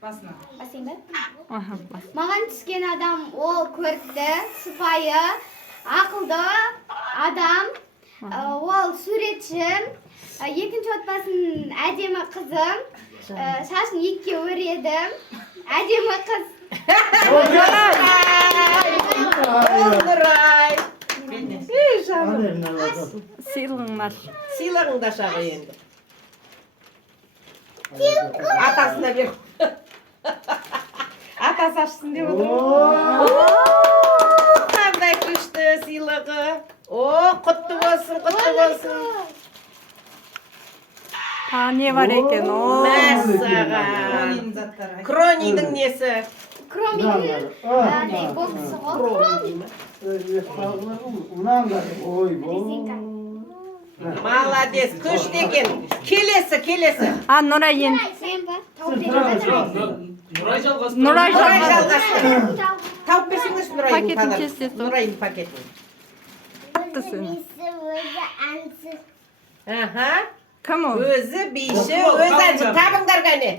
Басына. Басайын ба? Аха, бас. Маған түскен адам ол көрікті, сыпайы, ақылды адам. Ол суретші. Екінші отбасының әдемі қызым. Шашын екіге өредім. Әдемі қыз. Нұрай. Сыйлығыңдар. Сыйлығың да шаға енді. Атасына бер. Атасы ашсын деп отыр. Қандай күшті сыйлығы. Құтты болсын, құтты болсын. Не бар екен? Мәссаған. Кронинің заттары. Кронинің несі? Кромидің боксы ғой. Кромин. Молодец, күшті екен. Келесі. Нұрай енді. Сен ба? Тауып беремін. Нұрай жалғасты. Нұрай Нұрай жалғасты. жалғасты. Тауып берсеңіз Нұрайдың Пакетін қадір. кестесі. Нұрайдың пакетін. Аттысың. Аха. Кім ол? Өзі биші, өз әнші. Табыңдар ғане.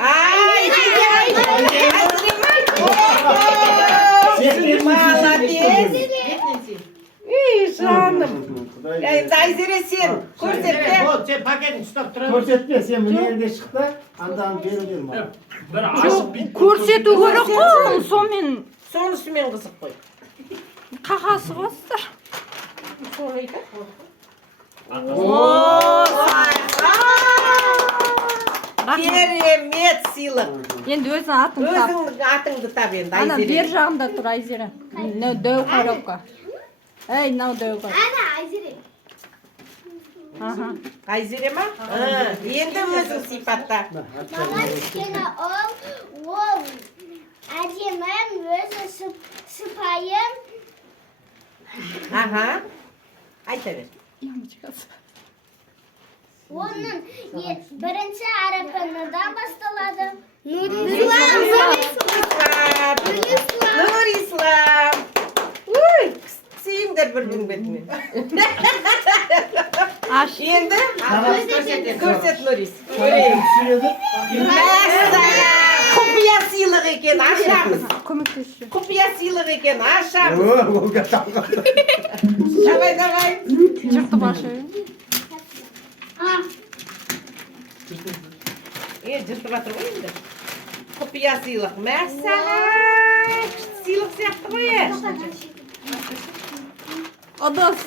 Ай, молодец. Жаным. Айзере сен, көрсетпе. Сен пакетін ұстап тұрады. Көрсетпе, сен мына жерге шықты, андан берілген ма? Бір ашып бит. Көрсету керек қой. Сонымен Сонысымен қызық қой. қағасы қостыр. Солайды. Керемет сыйлық. Енді өзің атын тап. Өзіңнің атыңды тап енді, Ана Айзере. бер жағында тұр Айзера. Дөу коробка. Эй, мынау дөу коробка. Ана, Айзере. Аха. Айзере ма? Енді өзің сипатта. Маған түскені ол әдемім, өзі сыпайым. Аха. Айта бер. Оның бірінші әріпінідан басталады. Нұрислам. Ой, сүйіңдер бірдің бетімен. Аш. Енді көрсет Нұрис. Құпия сыйлық екен, ашамыз. Көмектесші. Құпия сыйлық екен, ашамыз. Давай. Жұрты башы. Жыртып атыр ғой енді. Құпия сыйлық. Мәссаған. Сыйлық сияқты ғой. Адас.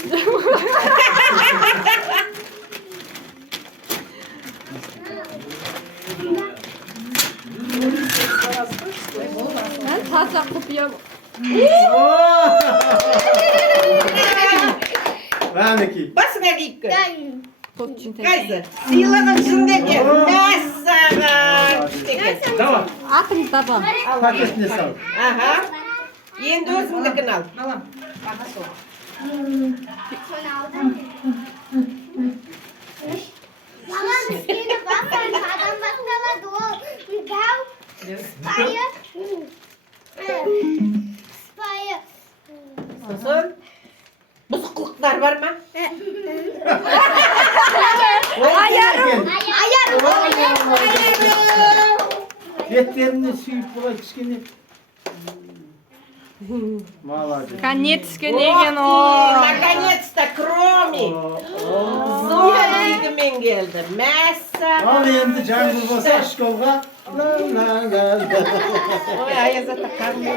Таза құпия. Басыңа киіккі. Топчын Қайсы? Сыйлығың жынды екен. Мәссаған. Давай. Атың таба. Пакетіне сал. Аха. Енді өзіңдікін ал. Балам, аға сол. Маған түскені бақырын адам басталады. Ол дәу, сыпайы. Сыпайы. Сосын бұзықлықтар бар ма? Аярым. Беттеріне сүйіп бұлай кішкене. Молодец. Кәне түскен екен ол. Наконец-то кроми. Зор келді. Мәссаған. Ал енді жаңбыр болса школға. Ой, Аязата қанды.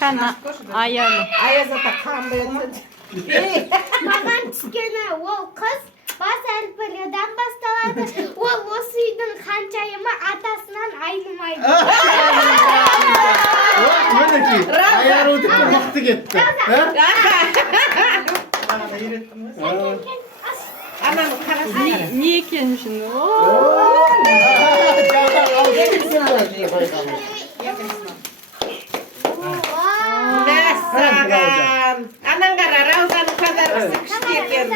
Кәне аярым. Аязата қанды. Маған түскені ол қыз бас әрпіліден басталады. Ол осы үйдің ханшайымы атасынан айнымайды. Мінекей, аярудікі мықты кетті. Ананы қарасын. Не екен үшін? Мәссаған. Анан қара, Раузаның қадарысы күшті екен.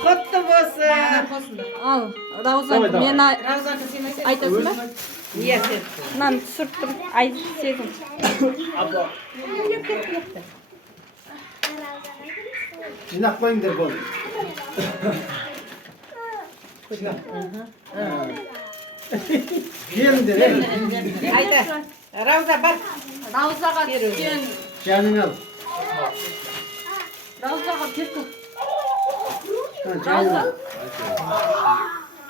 Құтты болсын. Ал, Рауза, мен Раузака сен айтасың ба? Иә, сен. Мынаны түсірттім, сезім. Жинақ қойыңдар болды. Келіңдер, ей. Айда. Рауза бар. Раузаға түскен. Жаның ал. Раузаға перкі. Жаның ал.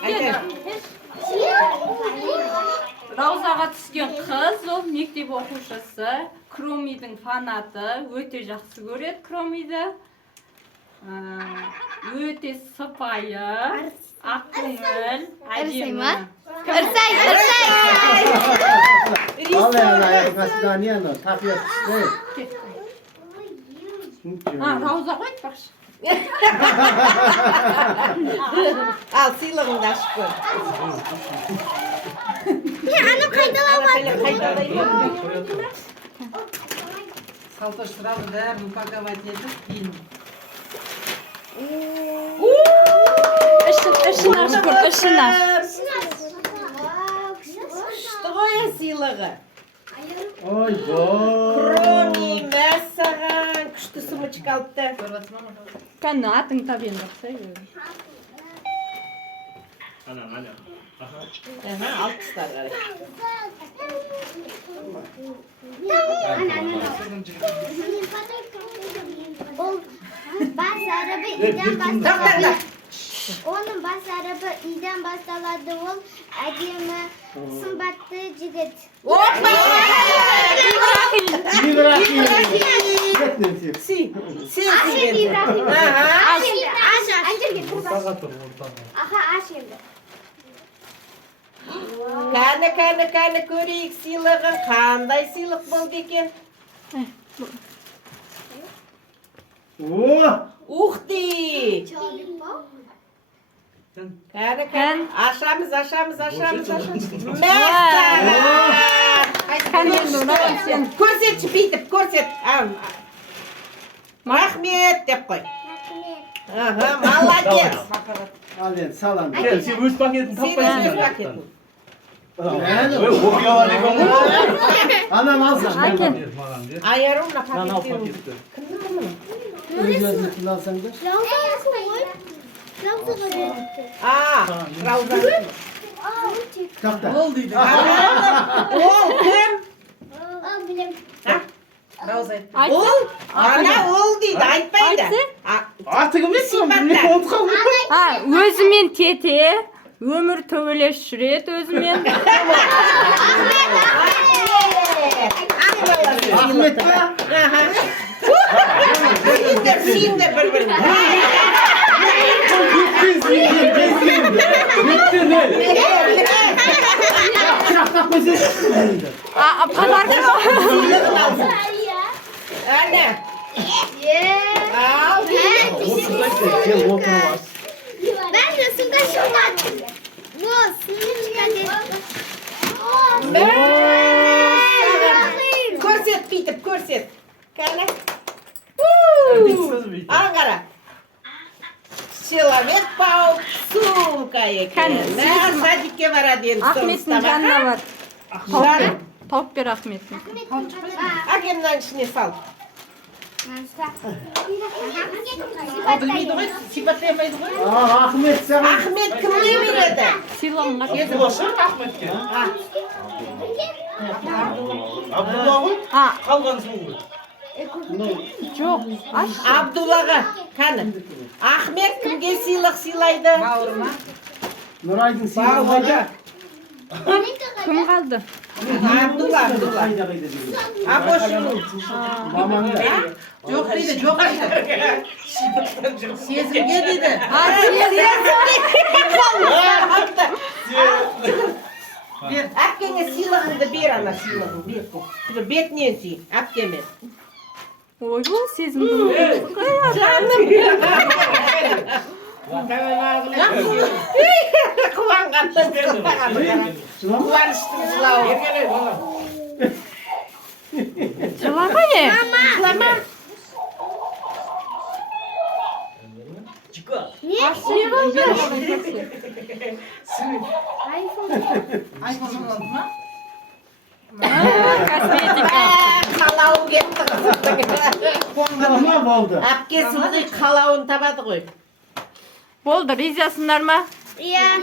Айда. Раузаға түскен қыз, ол мектеп оқушысы. Кромидің фанаты, өте жақсы көреді Кромиді. Өте сыпайы, ақкөңіл, әдемі. Ырсай. Al yani ayağını aslan yanına. Takıyor. Рауза ғой айтпақшы. Ал, сыйлығыңды ашып көр. Аны қайталап Салты-штырабы бәрін упаковать етіп, кейін. Ішін аш көр, ішін аш. Күшті ғой сыйлығы. Oy boy. Кроми, мәссаған, күшті сумочка алыпты. Кәні атың табен бақсай. Ana. Алып тұстар қарай. Ол бас арабы үйден басталады. Оның бас арабы үйден басталады. Ол әдемі сымбатты жігіт. Опа! İbrahim. Сен. Аха, аш енді. Кәні көрейік сыйлығын. Қандай сыйлық болды екен? Oh. Ух ты! Кәні. Ашамыз. Мәссаған! Көрсетші бүйтіп, көрсет. Рахмет деп қой. Молодец. Al yani salam. Gel, sen öz paketini Сен tapmayın. өз пакетін. Anam alsan. Айару мына Lan al пакеттерін. paketleri. Özünü alsan da. Рауза. Kalk da. Ол кім? Ол? Ана ол дейді, айтпайды. Artık mı Сипатта. Өзімен тете, өмір төбелес жүреді өзімен. Ahmet be. Сүйіңдер бір-бірін. Подарка. Әне. Ал. Ben resimde şundan. Bu sınırçka Көрсет, бүйтіп, көрсет. Кәні. Арын қара. Человек-паук сумка екен. Садикке барады енді Ахметтің жанына бар. Жарым. Тауып бер Ахметтің. Әкемнің ішіне сал. Bilmeydi ғой, сипаттаймайды ғой. Ahmet sen. Ахмет кімге береді? Сыйлығыңға. Ulaşır Ahmet'e. Abdullah ғой? Қалған соң ғой. Жоқ, аш. Абдуллаға. Кәні. Ахмет кімге сыйлық сыйлайды? Бауырыма. Nuraydın Бауырыма. Кім қалды? Абдулла. Kayda kayda diyor. Абошының. Maman da. Жоқ дейді, жоқ дейді. Сезімге дейді. Әпкеңе сыйлығыңды бер, ана сыйлығын бер. Бетінен сүй, әпкеме. Ой, бұл сезімді. Жаным. Қуанғаннан қуаныштың жылауы. Жылама не? Жылама. Косметика. Қалауы кетті қызымның. Ama oldu. Әпкесі ылғи қалауын табады ғой. Болды, ризасыңдар ма? Ya.